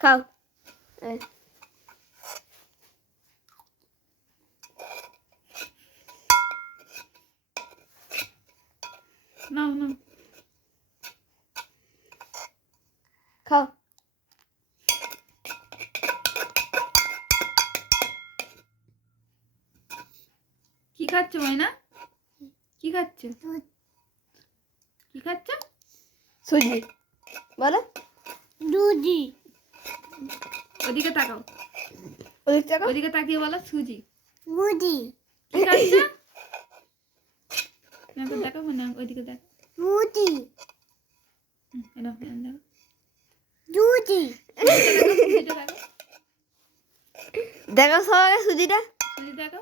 খাও নাও নাও খাও কি খাচ্ছ ময়না কি খাচ্ছ কি খাচ্ছ সুজি বলো দুধি ওদিকে তাকাও ওদিকে ওদিকে তাকিয়ে বলো সুজি দুধি কি খাচ্ছ দেখো না ওইদিকে দেখো দুধি দেখো দুধি সুজিটা দেখো দেখো সবাই সুজিটা সুজি দেখো